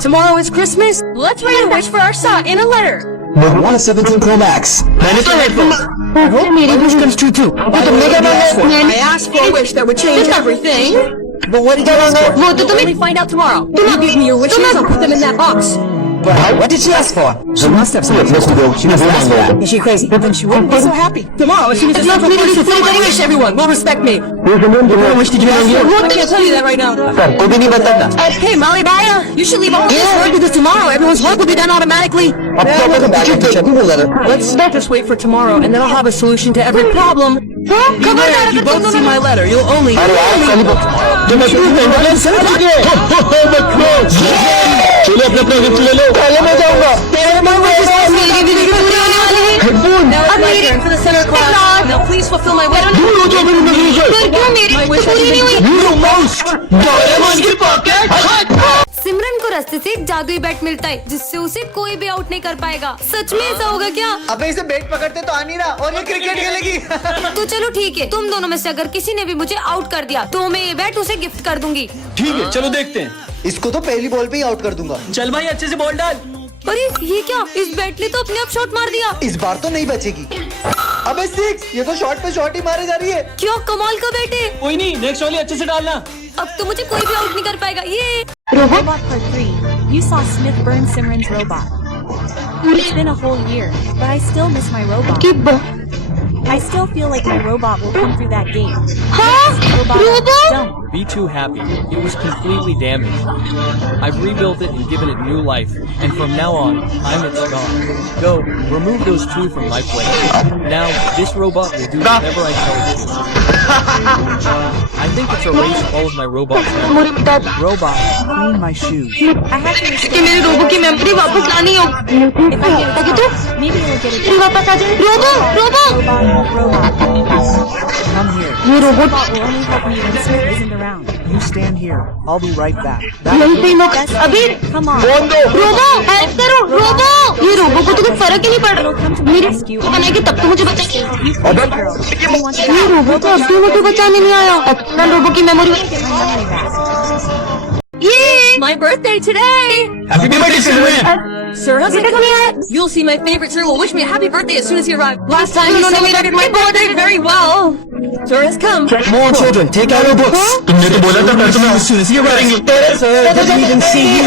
Tomorrow is Christmas. Let's write a wish for our son in a letter. I want a 17 Pro Max. मैंने तो headphones. I hope my wish comes true too. I asked for a wish that would change everything. But what did you ask for? We'll only find out tomorrow. You give me your wishes, I'll put them in that box. What did she ask for? She must have something. She must ask for that. Is she crazy? Then she wouldn't be so happy. Tomorrow, as soon as it's time for I wish everyone will respect me. What wish did you ask for? I can't tell you that right now. Hey, Molly Baya, you should leave all this work because tomorrow everyone's work will be done automatically. Let's just wait for tomorrow, and then I'll have a solution to every problem. If you both see my letter, you'll only. चलो अपने अपने गिफ्ट ले लो। पहले मैं जाऊंगा। Now it's my turn for the center class. Now please fulfill my wish. My wish सिमरन को रास्ते से एक जादुई बैट मिलता है जिससे उसे कोई भी आउट नहीं कर पाएगा। सच में ऐसा होगा क्या? अबे इसे बैट पकड़ते तो आ नहीं रहा और ये क्रिकेट खेलेगी। तो चलो ठीक है, तुम दोनों में से अगर किसी ने भी मुझे आउट कर दिया तो मैं ये बैट उसे गिफ्ट कर दूंगी। ठीक है, चलो देखते हैं। इसको तो पहली बॉल पे ही आउट कर दूंगा। चल भाई, अच्छे से बॉल डाल। अरे ये क्या, इस बैट ने तो अपने आप शॉट मार दिया। इस बार तो नहीं बचेगी। अबे 6, ये तो शॉट पे शॉट ही मारे जा रही है। क्या कमाल का बैट है। कोई नहीं, नेक्स्ट वाली अच्छे से डालना। अब तो मुझे कोई भी आउट नहीं कर पाएगा। ये Robot Part 3. You saw Smith burn Simran's robot. It's been a whole year, but I still miss my robot. I still feel like my robot will come through that gate. Robot? Don't. Be too happy. It was completely damaged. I've rebuilt it and given it new life, and from now on, I'm its god. Go, remove those two from my place. Now, this robot will do whatever I tell it to. I think it's a race all of my robots now. Robot, clean my shoes. I have to restore मेरे रोबो की मेमोरी वापस लानी हो। If I get it back, maybe I'll get it back. वापस आ जाए। Robo. Robot. Come here. ये robot Robot will only help me when Smith isn't around. You stand here. I'll be right back. यही सही मौका। अभी Come on. Robo help करो। रोबो, ये रोबो को तो कुछ फर्क ही नहीं पड़ It'll come to रहा। my मेरी rescue. बनाएगी तब तो मुझे बचाएगी। You pretty girl. You want to ये रोबो तो अब भी मुझे बचाने नहीं आया। अपना रोबो की memory. get my memory back. It's my birthday today. Happy birthday Simran. Sir hasn't come yet. You'll see my favorite sir will wish me a happy birthday as soon as he arrives. Last time he celebrated my birthday very well. Sir has come. Come on, children, take out your books. तुमने तो बोला था परसों में as soon as you arrive. Sir, doesn't even see you.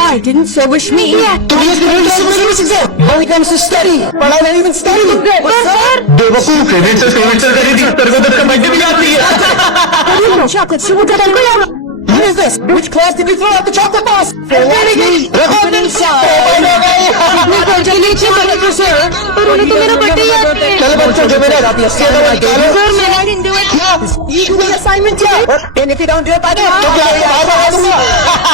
Why didn't sir wish me? तो ये सिर्फ exam. Only comes to study. But I didn't even study. What's that? बेवकूफ, फेवरेट सर कर रही थी। तेरे को तो उसका बर्थडे भी याद नहीं है। Chocolate syrup. What is this? Which class did you throw out the chocolate box? Open inside. पर उन्हें तो मेरा बर्थडे याद नहीं है। चलो बच्चों, जो मेरा सर मैंने I didn't do it. You do the assignment yet? And if you don't do it by then,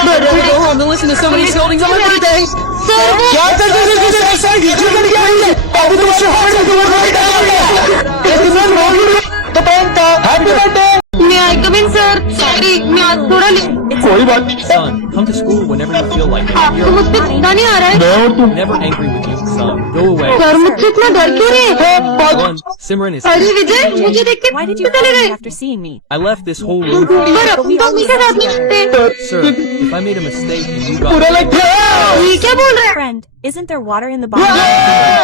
Better go home and listen to so many scoldings on my birthday. Sir वो क्या कर you're gonna get it. अभी तो मुझे hard to do it right now. If you don't know, तो पहन था. Happy birthday. मैं आई कम इन सर। सॉरी, मैं आज थोड़ा लेट। कोई बात नहीं। Son, come to school whenever you feel like it. आपको मुझ पे गुस्सा नहीं आ रहा है? Never angry with you, son. Go away. Sir मुझसे इतना डर क्यों रहे? One, Simran is. अरे विजय, मुझे देख के Why did you चले call me गए। after seeing me? I left this whole room. पर अब तो उनके साथ नहीं मिलते। Sir, if I made a mistake and you got ये क्या बोल रहे हैं? Friend, isn't there water in the bottle?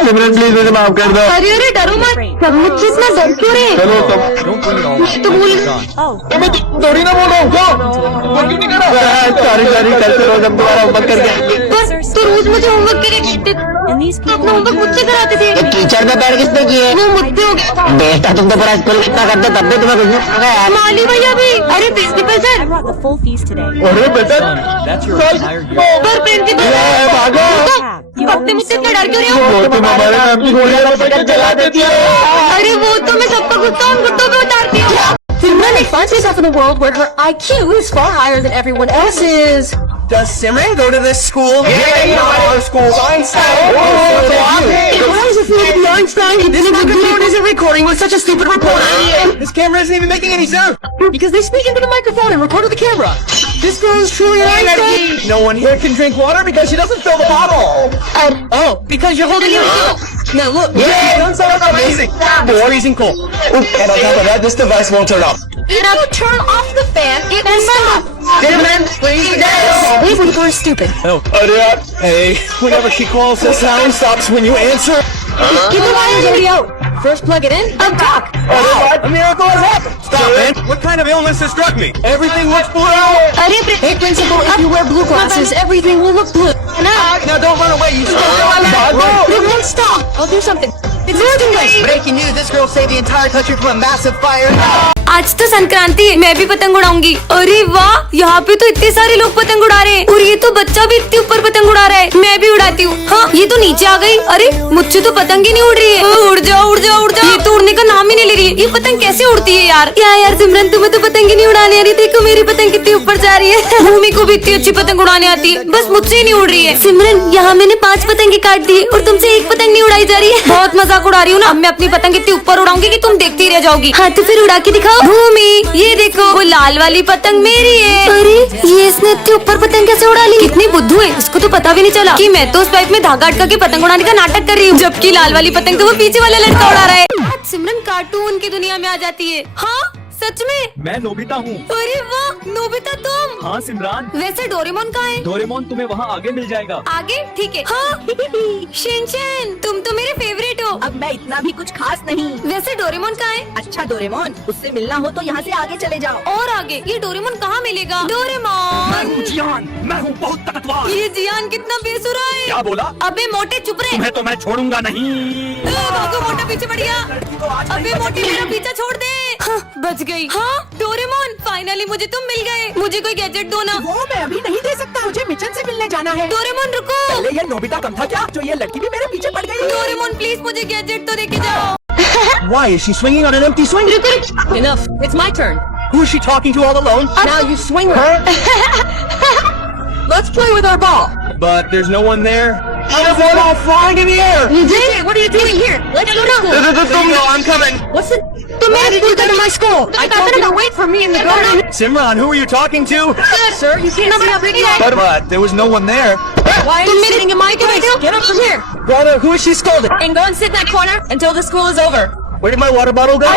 सिमरन प्लीज मुझे माफ कर दो। अरे अरे डरो मत। सब मुझसे इतना डर क्यों रहे हैं? चलो तब। don't bring it all up. तो भूल Gone. Oh, मैं थोड़ी ना बोल रहा हूँ। सॉरी कल से रोज हम तुम्हारा होमवर्क करके। बस तो रोज मुझे होमवर्क के लिए कहते थे। and these अपना people. होमवर्क मुझसे कराते थे। टीचर का पैर किसने किए? वो मुझसे हो गया। बेटा तुम तो पूरा स्कूल कितना करते तब भी तुम्हें कुछ नहीं होगा यार। माली भैया भी। अरे principal I sir. brought the full fees today. अरे बेटा Son, that's your entire year. पर प्रिंसिपल भागो। You अब तुम मुझसे इतना डर क्यों रहे हो? वो तुम हमारे नाम की गोलियां पकड़ चला देती है। अरे वो तो मैं सबका गुस्सा उन गुड्डों पे उतारती हूँ। Simran finds herself in a world where her IQ is far higher than everyone else's. Does Simran go to this school? Yeah, our school. Einstein. Why is it feel like Einstein? This microphone isn't recording with such a stupid reporter. This camera isn't even making any sound. Because they speak into the microphone and record with the camera. This girl is truly an Einstein. No one here can drink water because she doesn't fill the bottle. Oh, because you're holding it. Now look. Yeah, that sounds amazing. Freezing cold. And on top of that, this device won't turn off. If you turn off the fan, it will stop. Cinnamon, please, yes. These people are stupid. Oh, yeah. Hey, whenever she calls, the sound stops when you answer. Get the wires already out. First plug it in, then talk. Wow, a miracle has happened. Stop, man. What kind of illness has struck me? Everything looks blue. Hey, principal, if you wear blue glasses, everything will look blue. Now don't run away, you Don't stop. I'll do something. It's too late. Breaking news, this girl saved the entire country from a massive fire. आज तो संक्रांति है, मैं भी पतंग उड़ाऊंगी। अरे वाह, यहाँ पे तो इतने सारे लोग पतंग उड़ा रहे हैं और ये तो बच्चा भी इतने ऊपर पतंग उड़ा रहा है। मैं भी उड़ाती हूँ। हाँ, ये तो नीचे आ गई। अरे मुझसे तो पतंग ही नहीं उड़ रही है। उड़ जाओ उड़ जाओ उड़ जाओ। ये तो उड़ने का नाम ही नहीं ले रही है। ये पतंग कैसे उड़ती है यार? यार सिमरन, तुम्हें तो पतंग ही नहीं उड़ाने आ रही। देखो मेरी पतंग कितनी ऊपर जा रही है। भूमि को भी इतनी अच्छी पतंग उड़ाने आती है, बस मुझसे ही नहीं उड़ रही है। सिमरन, यहाँ मैंने 5 पतंगे काट दी और तुमसे एक पतंग नहीं उड़ाई जा रही है। बहुत मजाक उड़ा रही हूँ ना। अब मैं अपनी पतंग इतनी ऊपर उड़ाऊंगी कि तुम देखती रह जाओगी। हाँ तो फिर उड़ा के दिखाओ। भूमि, ये देखो वो लाल वाली पतंग मेरी है। अरे ये इसने इतनी ऊपर पतंग कैसे उड़ा ली? कितनी बुद्धू है, इसको तो पता भी नहीं चला कि मैं तो उस पाइप में धागा अटका के पतंग उड़ाने का नाटक कर रही हूँ, जबकि लाल वाली पतंग तो वो पीछे वाला लड़का उड़ा रहा है। आज सिमरन कार्टून की दुनिया में आ जाती है। हाँ सच में? मैं नोबिता हूँ। अरे वाह, नोबिता तुम? हाँ सिमरान। वैसे डोरेमोन कहाँ है? डोरेमोन तुम्हें वहाँ आगे मिल जाएगा। आगे? ठीक है। हाँ शिनचैन, तुम तो मेरे फेवरेट हो। अब मैं इतना भी कुछ खास नहीं। वैसे डोरेमोन कहाँ है? अच्छा डोरेमोन, उससे मिलना हो तो यहाँ से आगे चले जाओ। और आगे? ये डोरेमोन कहाँ मिलेगा? डोरेमोन, जियान, मैं हूँ बहुत ताकतवर। ये जियान कितना बेसुरा है। क्या बोला? अबे मोटे चुप रहे। तुम्हें तो मैं छोड़ूंगा नहीं। भागो, मोटा पीछे पड़ गया। अबे मोटे मेरा पीछा छोड़ दे। हाँ, बच गई। हाँ डोरेमोन, फाइनली मुझे तुम मिल गए। मुझे कोई गैजेट दो ना। वो मैं अभी नहीं दे सकता, मुझे मिशन से मिलने जाना है। डोरेमोन रुको। पहले ये नोबिता कम था क्या, जो ये लड़की भी मेरे पीछे पड़ गई? डोरेमोन प्लीज मुझे गैजेट तो देके जाओ। Why is she swinging on an empty swing? Enough. It's my turn. Who is she talking to all alone? Now you swing her. Let's play with our ball. But there's no one there. I have one all flying in the air. DJ, what are you doing here? Let's go to school. No, I'm coming. What's the? Why did you go to my school? I told you to wait for me in the garden. Simran, who are you talking to? Sir, you can't see how big you are. But there was no one there. Why are you sitting in my place? Get up from here. Brother, who is she scolding? And go and sit in that corner until the school is over. Where did my water bottle go?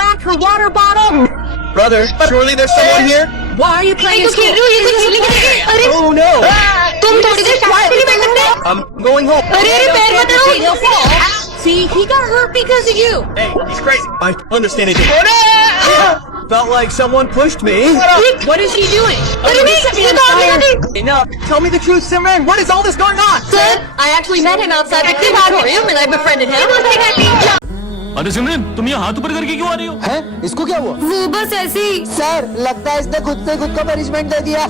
Back her water bottle. Brother, surely there's someone here? Why are you playing in school? अरे Oh no! तुम थोड़ी देर शांत से नहीं बैठ सकते? I'm going home. अरे पैर मत See, रहो। they'll fall. See, he got hurt because of you. Hey, he's crazy. I understand anything. Felt like someone pushed me. What is she doing? अरे नहीं, ये तो आगे नहीं। Enough. Tell me the truth, Simran. What is all this going on? Sir, I actually met him outside the auditorium and I befriended him. अरे सिमरन, तुम ये हाथ ऊपर करके क्यों आ रही हो? हैं? इसको क्या हुआ? वो बस ऐसे ही। सर, लगता है इसने खुद से खुद को पनिशमेंट दे दिया।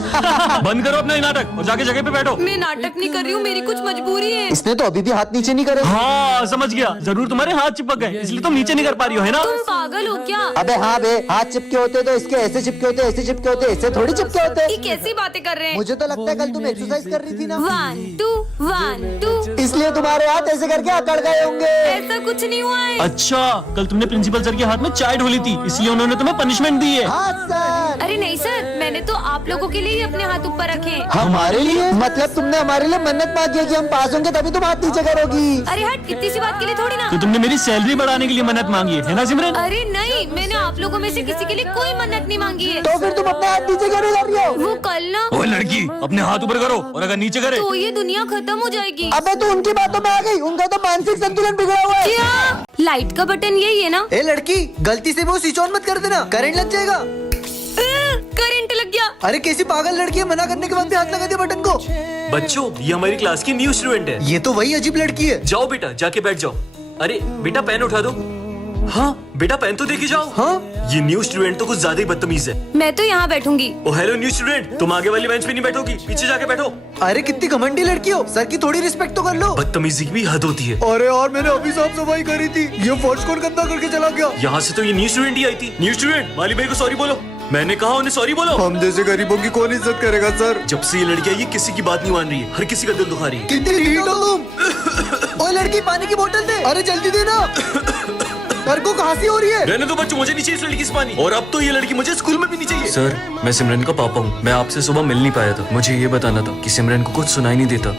बंद करो अपना ये नाटक और जाके जगह पे बैठो। मैं नाटक नहीं कर रही हूँ, मेरी कुछ मजबूरी है। इसने तो अभी भी हाथ नीचे नहीं करे। हाँ समझ गया, जरूर तुम्हारे हाथ चिपक गए इसलिए तुम नीचे नहीं कर पा रही हो, है ना? तुम पागल हो क्या? अबे हाँ बे, हाथ चिपके होते तो इसके ऐसे चिपके होते, ऐसे चिपके होते, ऐसे थोड़ी चिपके होते। ये कैसी बातें कर रहे हैं? मुझे तो लगता है कल तुम एक्सरसाइज कर रही थी ना। 1 2 1 2। इसलिए तुम्हारे हाथ ऐसे करके अकड़ गए होंगे। ऐसा कुछ नहीं हुआ है। अच्छा, कल तुमने प्रिंसिपल सर के हाथ में चाय ढोली थी इसलिए उन्होंने तुम्हें पनिशमेंट दी है। हाँ सर। अरे नहीं सर, मैंने तो आप लोगों के लिए ही अपने हाथ ऊपर रखे हैं। हमारे लिए? मतलब तुमने हमारे लिए मन्नत मांगी है कि हम पास होंगे तभी तुम हाथ नीचे करोगी। अरे हट, इतनी सी बात के लिए थोड़ी ना। तो तुमने मेरी सैलरी बढ़ाने के लिए मन्नत मांगी है ना सिमरन? अरे नहीं, मैंने आप लोगों में से किसी के लिए कोई मन्नत नहीं मांगी है। तो फिर तुम अपने हाथ नीचे क्यों नहीं कर रही हो? वो कल ना, ओए लड़की, अपने हाथ ऊपर करो और अगर नीचे करे तो ये दुनिया खत्म हो जाएगी। अबे तू उनकी बातों में आ गई, उनका तो मानसिक संतुलन बिगड़ा हुआ है। क्या? लाइट का बटन यही है ना? ए लड़की, गलती से वो स्विच ऑन मत कर देना, करंट लग जाएगा। करंट लग गया। अरे कैसी पागल लड़की है, मना करने के बाद भी हाथ लगा दिया बटन को। बच्चों, ये हमारी क्लास की न्यू स्टूडेंट है। ये तो वही अजीब लड़की है। जाओ बेटा, जाके बैठ जाओ। अरे बेटा पेन उठा दो। हाँ बेटा पेन तो देके जाओ। हाँ? ये न्यू स्टूडेंट तो कुछ ज्यादा ही बदतमीज है। मैं तो यहाँ बैठूंगी। ओ हेलो न्यू स्टूडेंट, तुम आगे वाली बेंच पे नहीं बैठोगी, पीछे जाके बैठो। अरे कितनी घमंडी लड़की हो, सर की थोड़ी रिस्पेक्ट तो कर लो। बदतमीजी की भी हद होती है। अरे यार, मैंने अभी साफ सफाई करी थी, ये फर्श कौन गंदा करके चला गया? यहाँ से तो ये न्यू स्टूडेंट ही आई थी। न्यू स्टूडेंट, माली भाई को सॉरी बोलो। मैंने कहा उन्हें सॉरी बोलो। हम जैसे गरीबों की कौन इज्जत करेगा सर? जब से ये लड़की आई, ये किसी की बात नहीं मान रही है, हर किसी का दिल दुखा रही है। कितनी ढीठ हो तुम। ओए लड़की, पानी की बोतल दे। अरे जल्दी देना, सर को खांसी हो रही है। रहने दो बच्चों, मुझे नहीं चाहिए इस लड़की से पानी। और अब तो ये लड़की मुझे स्कूल में भी नहीं चाहिए। सर, मैं सिमरन का पापा हूँ। मैं आपसे सुबह मिल नहीं पाया था। मुझे ये बताना था कि सिमरन को कुछ सुनाई नहीं देता।